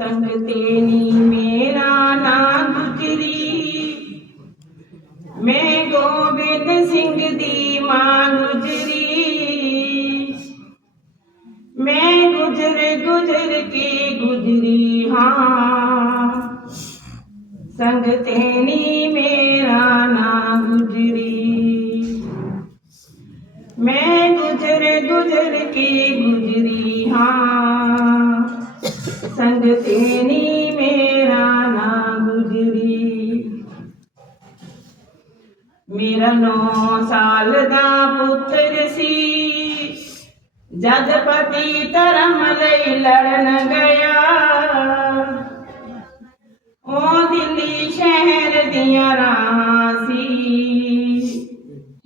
ਸੰਗ ਤੇਨੀ ਮੇਰਾ ਨਾਂ ਗੁਜਰੀ ਮੈਂ ਗੋਬਿੰਦ ਸਿੰਘ ਦੀ ਮਾਂ ਗੁਜਰੀ। ਮੈਂ ਗੁਜਰ ਗੁਜਰ ਕੇ ਗੁਜਰੀ ਹਾਂ। ਸੰਗ ਤੇਨੀ ਮੇਰਾ ਨਾਂ ਗੁਜਰੀ। ਮੈਂ ਗੁਜਰ ਗੁਜਰ ਕੇ ਗੁਜਰੀ ਹਾਂ। ਸੰਗ ਤੇਨੀ ਮੇਰਾ ਨਾਂ ਗੁਜਰੀ। ਮੇਰਾ ਨੌ ਸਾਲ ਦਾ ਪੁੱਤਰ ਸੀ। ਜਦ ਪਤੀ ਧਰਮ ਲਈ ਲੜਨ ਗਿਆ। ਉਹ ਦਿੱਲੀ ਸ਼ਹਿਰ ਦੀਆਂ ਰਾਹਾਂ ਸੀ।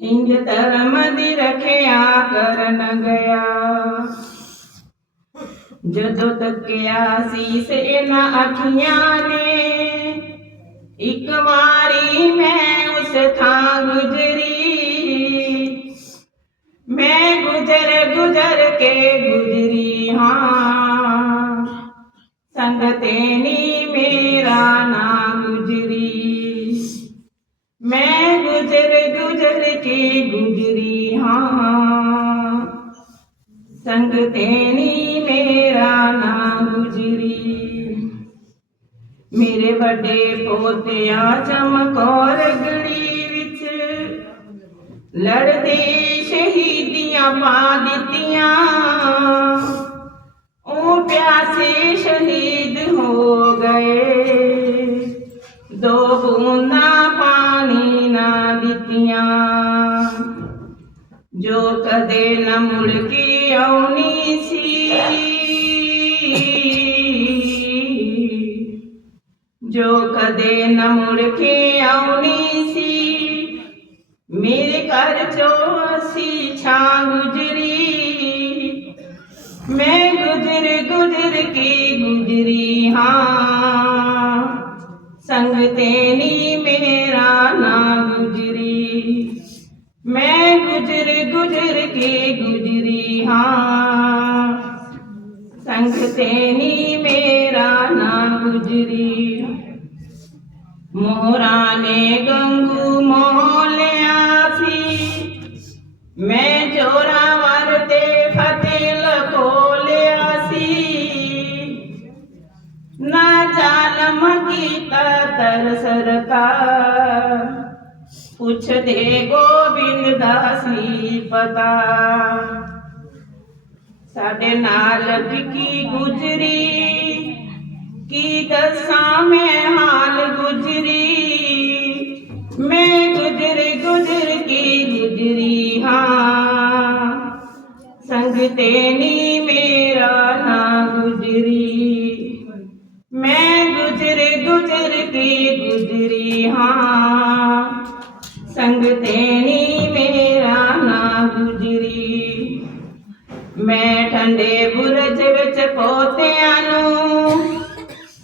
ਹਿੰਦ ਧਰਮ ਦੀ ਰੱਖਿਆ ਜਦੋਂ ਤੱਕਿਆ ਸੀਸ ਇਹਨਾਂ ਅੱਖੀਆਂ ਨੇ, ਇੱਕ ਵਾਰੀ ਮੈਂ ਉਸ ਥਾਂ ਗੁਜਰੀ। ਮੈਂ ਗੁਜਰ ਗੁਜਰ ਕੇ ਗੁਜਰੀ ਹਾਂ। ਸੰਗ ਤੇਨੀ ਮੇਰਾ ਨਾਂ ਗੁਜਰੀ। ਮੈਂ ਗੁਜਰ ਗੁਜਰ ਕੇ ਗੁਜਰੀ ਹਾਂ। ਸੰਗ ਤੇਨੀ ਮੇਰਾ ਨਾਂ ਗੁਜਰੀ ਮੇਰੇ ਵੱਡੇ ਪੋਤਿਆਂ ਚਮਕੌਰ ਗੜੀ ਵਿੱਚ। ਲੜਦੇ ਸ਼ਹੀਦੀਆਂ ਪਾ ਦਿੱਤੀਆਂ। ਉਹ ਪਿਆਸੇ ਸ਼ਹੀਦ ਹੋ ਗਏ। ਦੋ ਬੂੰਦਾਂ ਪਾਣੀ ਨਾ ਦਿੱਤੀਆਂ। ਜੋ ਕਦੇ ਨਾ ਮੁੜ ਕੇ ਆਉਣੀ ਸੀ। ਜੋ ਕਦੇ ਨਾ ਮੁੜ ਕੇ ਆਉਣੀ ਸੀ, ਮੇਰੇ ਘਰ ਚੋਂ ਅਸੀਂ ਛਾਂ ਗੁਜਰੀ। ਮੈਂ ਗੁਜਰ ਗੁਜਰ ਕੇ ਗੁਜਰੀ ਹਾਂ, ਸੰਗ ਤੇਨੀ ਮੇਰਾ ਨਾ ਗੁਜਰੀ। ਮੈਂ ਗੁਜਰ ਗੁਜਰ ਕੇ ਗੁਜਰੀ ਹਾਂ। ਸੰਗ ਤੇਨੀ ਮੇਰਾ ਨਾ ਗੁਜਰੀ। ਮੋਹਰਾਂ ਨੇ ਗੰਗੂ ਮੋਲਿਆ ਸੀ। ਮੈਂ ਜੋਰਾਵਰ ਤੇ ਫਤਿਹ ਲਖੋ ਲਿਆ ਸੀ। ਨਾ ਜ਼ਾਲਮ ਕੀਤਾ ਤਰ ਪੁੱਛਦੇ ਗੋਬਿੰਦ ਦਾ ਸੀ ਪਤਾ। ਸਾਡੇ ਨਾਲ ਕੀ ਗੁਜਰੀ। ਕੀ ਦੱਸਾਂ ਮੈਂ ਹਾਲ ਗੁਜਰੀ। ਮੈਂ ਗੁਜਰ ਗੁਜਰ ਕੇ ਗੁਜਰੀ ਹਾਂ। ਸੰਗ ਤੇਨੀ ਮੇਰਾ ਨਾ ਗੁਜਰੀ। ਮੈਂ ਗੁਜਰ ਗੁਜਰ ਕੇ ਗੁਜਰੀ ਹਾਂ। ਸੰਗ ਤੇਨੀ ਮੇਰਾ ਨਾ ਗੁਜਰੀ। ਮੈਂ ਠੰਡੇ ਬੁਰਜ ਵਿੱਚ ਪੋਤਿਆਂ ਨੂੰ।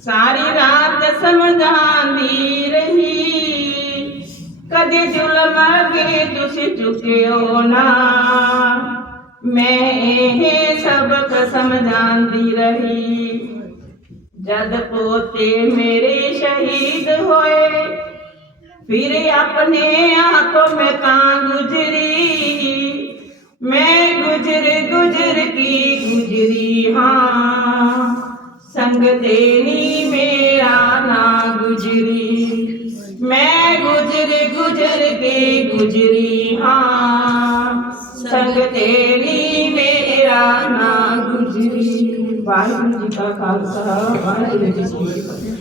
ਸਾਰੀ ਰਾਤ ਸਮਝਾਉਂਦੀ ਰਹੀ, ਕਦੇ ਜ਼ੁਲਮ ਅਗੇ ਤੁਸੀਂ ਝੁਕਿਓ ਨਾ। ਮੈਂ ਇਹ ਸਬਕ ਸਮਝਾਉਂਦੀ ਰਹੀ, ਜਦ ਪੋਤੇ ਮੇਰੇ ਸ਼ਹੀਦ ਹੋਏ, ਫਿਰ ਆਪਣੇ ਆਪ ਮੈਂ ਤਾਂ ਗੁਜਰੀ। ਮੈਂ ਗੁਜਰ ਗੁਜਰ ਕੀ ਹਾਂ, ਸੰਗ ਤੇਨੀ ਮੇਰਾ ਨਾ ਗੁਜਰੀ। ਮੈਂ ਗੁਜਰ ਗੁਜਰ ਕੇ ਗੁਜਰੀ ਹਾਂ, ਸੰਗ ਤੇਨੀ ਮੇਰਾ ਨਾ ਗੁਜਰੀ। ਵਾਹਿਗੁਰੂ ਜੀ ਕਾ ਖਾਲਸਾ, ਵਾਹਿਗੁਰੂ ਜੀ ਕੀ ਫਤਿਹ।